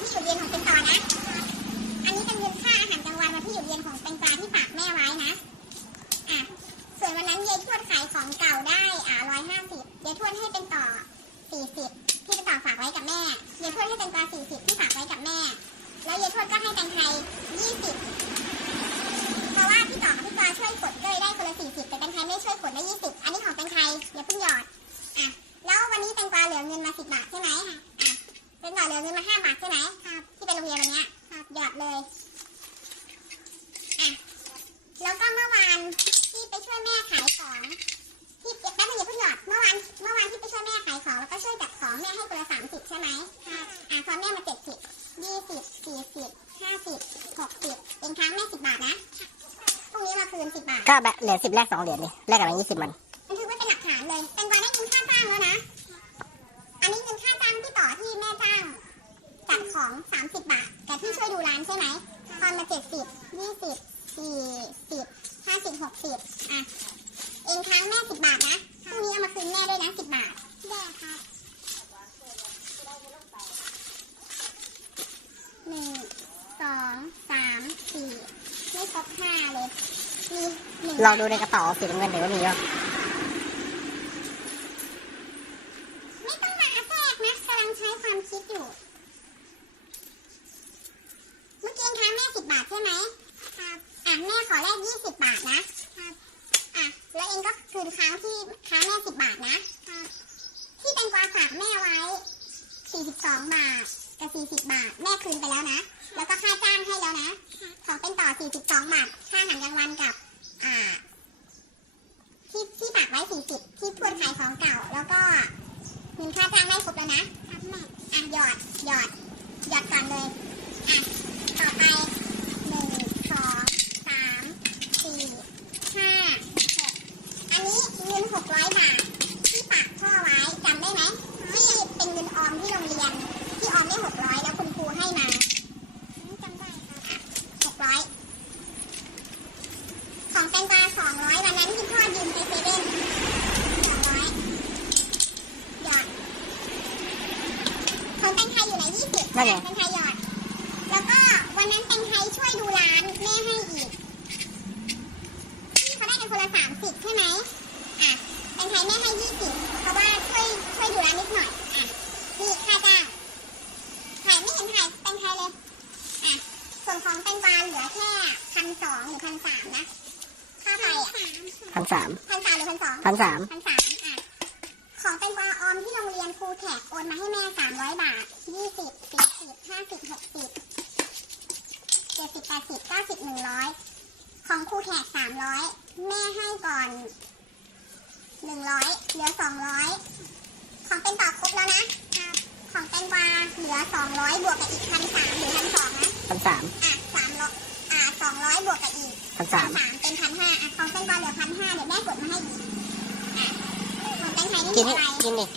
ที่อยู่เรียนของเป็นต่อนะ อันนี้เป็นเงินค่าอาหารกลางวันวันที่อยู่เรียนของเป็นปลาที่ฝากแม่ไว้นะ อะ ส่วนวันนั้นยายทวดขายของเก่าได้ อ่าร้อยห้าสิบยายทวดให้เป็นต่อสี่สิบที่เป็นต่อฝากไว้กับแม่ยายทวดให้เป็นปลาสี่สิบที่ฝากไว้กับแม่ แล้วยายทวดก็ให้แตงไทย เป็นต่อเหลือเงินมาห้าบาทใช่ไหมครับ ที่ไปโรงเรียนวันเนี้ยครับหยอดเลยอะแล้วก็เมื่อวานที่ไปช่วยแม่ขายของที่แป๊บนึงอย่าเพิ่งหยอดเมื่อวานเมื่อวานที่ไปช่วยแม่ขายของแล้วก็ช่วยจัดของแม่ให้คนละสามสิบใช่ไหมครับอะตอนแม่มาเจ็ดสิบยี่สิบสี่สิบห้าสิบหกสิบเป็นค้างแม่สิบบาทนะพรุ่งนี้มาคืนสิบบาทก็แบบเหรียญสิบแรกสองเหรียญนี่แลกกับแบงค์ยี่สิบมันบันทึกไว้เป็นหลักฐานเลยแตงกวาได้เงินค่าจ้างแล้วนะอันนี้เงินค่าจ้างที่ต่อที่แม่จ้างจัด ของ 30 บาท แต่ที่ช่วยดูร้านใช่ไหมตอนมาเจ็ดสิบยี่สิบสี่สิบห้าสิบหกสิบอะ เองค้างแม่สิบบาทนะพรุ่งนี้เอามาคืนแม่ด้วยนะสิบบาทได้ครับหนึ่งสองสามสี่ไม่ครบห้าเลยมีหนึ่ง ลองดูในกระเป๋าสีน้ำเงินเดี๋ยวว่ามีป่ะ ไม่ต้องมาแทรกนะกำลังใช้ความคิดอยู่ เมื่อกี้ค้างแม่สิ บบาทใช่ไหมครับอะแม่ขอแลกยี่สิบบาทนะครับอะแล้วเองก็คืนค้างที่ค้างแม่สิบบาทนะครับที่แตงกวาฝากแม่ไว้สี่สิบสองบาทกับสี่สิบบาท แม่คืนไปแล้วนะ แล้วก็ค่าจ้างให้แล้วนะ ของเป็นต่อสี่สิบสองบาท ค่าอาหารกลางวันกับ อ่า ที่ที่ฝากไว้สี่สิบที่ทวนขายของเก่า แล้วก็เงินค่าจ้างได้ครบแล้วนะครับแม่อะหยอดหยอดหยอดก่อนเลย อะ ต่อไปหนึ่งสองสามสี่ห้าหกอันนี้เงินหกร้อยบาท ที่ฝากพ่อไว้จำได้ไหมที่เป็นเงินออมที่โรงเรียน ที่ออมได้หกร้อยแล้วคุณครูให้มาจำได้ครับหกร้อยของแตงกวาสองร้อยวันนั้นที่พ่อยืมไปเซเว่นสองร้อย หยอดของแตงไทยอยู่ ไหนยี่สิบแตงไทยหยอด แล้วก็วันนั้นแตงไทยช่วยดูร้านแม่ให้อีกพี่เขาได้กันคนละสามสิบใช่ไหมอะแตงไทยแม่ให้ยี่สิบเพราะว่าช่วยช่วยดูร้านนิดหน่อยอะนี่ค่าจ้างถ่ายไม่เห็นถ่ายแตงไทยเลยอะส่วนของแตงกวาเหลือแค่พันสองหรือพันสามนะค่าไฟอะพันสามพันสามหรือพันสองพันสามพันสามอะของแตงกวาออมที่โรงเรียนครูแขกโอนมาให้แม่สามร้อยบาทยี่สิบสี่สิบ ห้าสิบหกสิบเจ็ดสิบแปดสิบเก้าสิบหนึ่งร้อยของครูแขกสามร้อยแม่ให้ก่อนหนึ่งร้อยเหลือสองร้อยของเป็นต่อครบแล้วนะของแตงกวาเหลือสองร้อยบวกกับอีกพันสามหรือพันสองนะพันสามอะสามร้อยอะสองร้อยบวกกับอีกพันสามสามเป็นพันห้าอะของแตงกวาเหลือพันห้าเดี๋ยวแม่กดมาให้อีกอะของแตงไทยนี่กินมีนี่อะไรกินนี่